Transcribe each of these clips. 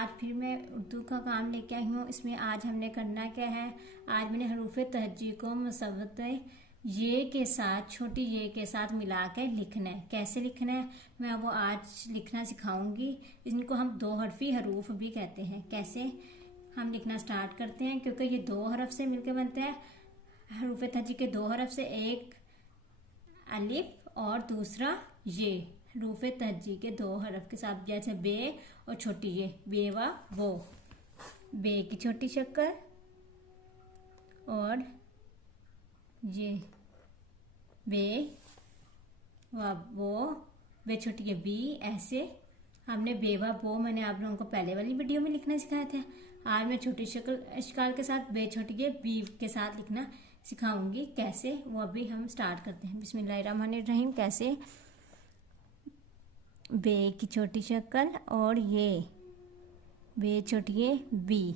आज फिर मैं उर्दू का काम लेके आई हूँ। इसमें आज हमने करना क्या है, आज मैंने हरूफ तहज्जी को मुसव्वत ये के साथ, छोटी ये के साथ मिला के लिखना है। कैसे लिखना है मैं वो आज लिखना सिखाऊंगी। इनको हम दो हरफी हरूफ भी कहते हैं। कैसे हम लिखना स्टार्ट करते हैं, क्योंकि ये दो हरफ से मिलकर बनते हैं। हरूफ तहज्जी के दो हरफ से, एक अलिफ और दूसरा ये। हरूफ तहज्जी के दो हरफ के साथ, जैसे बे और छोटी ये, बेवा वो, बे की छोटी शक्ल और ये बे व वो, बे छोटी ये बी। ऐसे हमने बेवा वो मैंने आप लोगों को पहले वाली वीडियो में लिखना सिखाया था। आज मैं छोटी शक्ल के साथ बे छोटी ये बी के साथ लिखना सिखाऊंगी। कैसे वो अभी हम स्टार्ट करते हैं। बिस्मिल्लाहिर्रहमानिर्रहीम। कैसे बे की छोटी शक्ल और ये बे छोटी ये बी,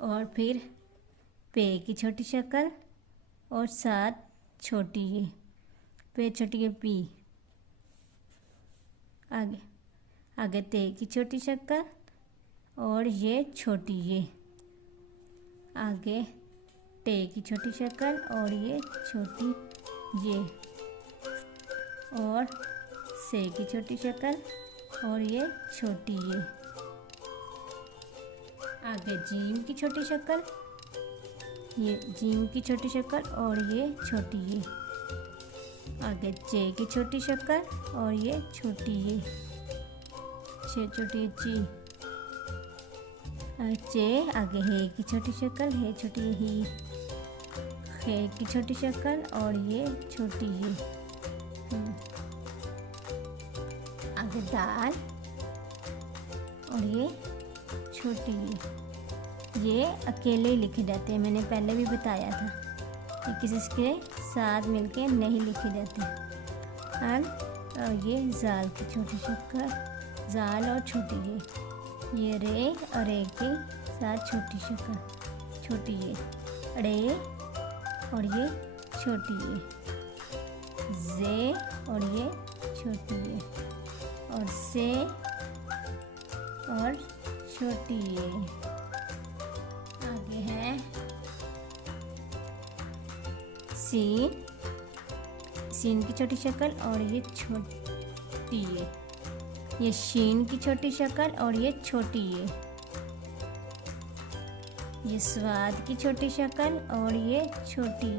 और फिर पे की छोटी शक्ल और साथ छोटी ये पे छोटी ये बी। आगे ते की छोटी शक्ल और ये छोटी ये। आगे टे की छोटी शक्ल और ये छोटी ये, और से की छोटी शक्ल और ये छोटी ये। आगे जीम की छोटी शक्ल, ये जीम की छोटी शक्ल और ये छोटी ये। आगे चे की छोटी शक्ल और ये छोटी ये, छोटी ची। चे। आगे हे की छोटी शक्ल, हे छोटी ये ही। खे की छोटी शक्ल और ये छोटी ये। आगे दाल और ये छोटी ये अकेले ही लिखे जाते हैं। मैंने पहले भी बताया था कि किसी के साथ मिलके नहीं लिखे जाते। और ये जाल की छोटी शक्ल, जाल और छोटी ये रे और रे के साथ छोटी शक्ल, छोटी ये रे और ये छोटी ये, जे और ये छोटी ये, और से और छोटी ये। आगे है सीन, सीन की छोटी शक्ल और ये छोटी ये शीन की छोटी शक्ल और ये छोटी ये स्वाद की छोटी शक्ल और ये छोटी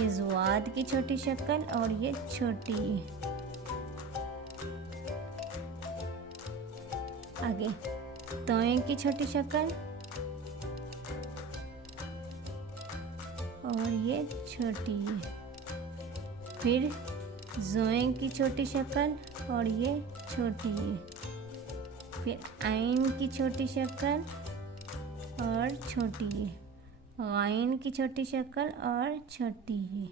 ये जुवाद की छोटी शक्ल और ये छोटी ये। आगे तोए की छोटी शक्ल और ये छोटी ये। फिर जोए की छोटी शक्ल और ये छोटी ये। फिर आइन की छोटी शक्ल और छोटी ये। गाइन की छोटी शक्ल और छोटी ये।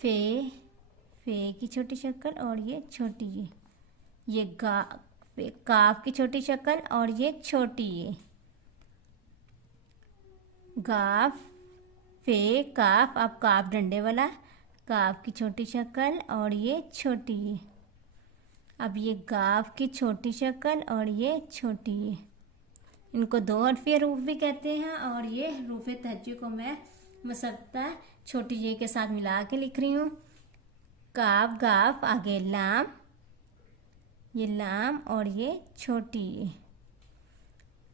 फे की छोटी शक्ल और ये छोटी ये काफ की छोटी शक्ल और ये छोटी ये। गाफ, फे, काफ, अब काफ डंडे वाला, काफ की छोटी शक्ल और ये छोटी ये। अब ये गाफ की छोटी शक्ल और ये छोटी ये। इनको दो हरफी हरूफ भी कहते हैं। और ये हरूफ तहज्जी को मैं मुसव्वता छोटी ये के साथ मिला के लिख रही हूँ। काफ, गाफ, आगे लाम, ये लाम और ये छोटी ये।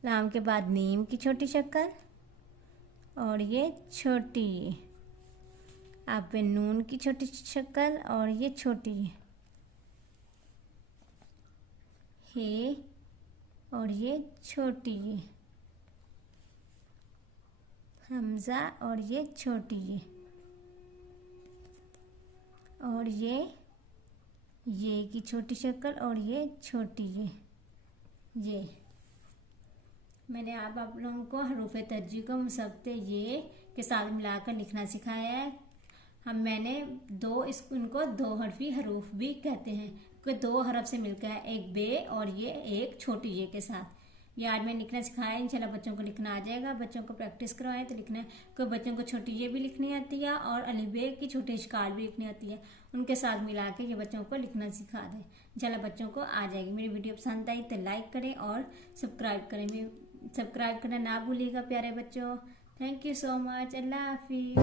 लाम के बाद नीम की छोटी शक्ल और ये छोटी ये। आप पे नून की छोटी शक्ल और ये छोटी ये। हे और ये छोटी ये। हमजा और ये छोटी ये। और ये की छोटी शक्ल और ये छोटी ये। मैंने आप लोगों को हरूफ तहज्जी को मुसव्वत ये के साथ मिलाकर लिखना सिखाया है। मैंने इनको दो हरफी हरूफ भी कहते हैं, क्योंकि दो हरफ से मिलकर है, एक बे और ये एक छोटी ये के साथ। ये आज मैं लिखना सिखाया, इंशाल्लाह बच्चों को लिखना आ जाएगा। बच्चों को प्रैक्टिस करवाएं तो लिखना, कोई बच्चों को छोटी ये भी लिखनी आती है और अलीबे की छोटी इश्काल भी लिखनी आती है, उनके साथ मिला के ये बच्चों को लिखना सिखा दें। इंशाल्लाह बच्चों को आ जाएगी। मेरी वीडियो पसंद आई तो लाइक करें और सब्सक्राइब करें। सब्सक्राइब करना ना भूलिएगा प्यारे बच्चों। Thank you so much. अल्लाह हाफिज़।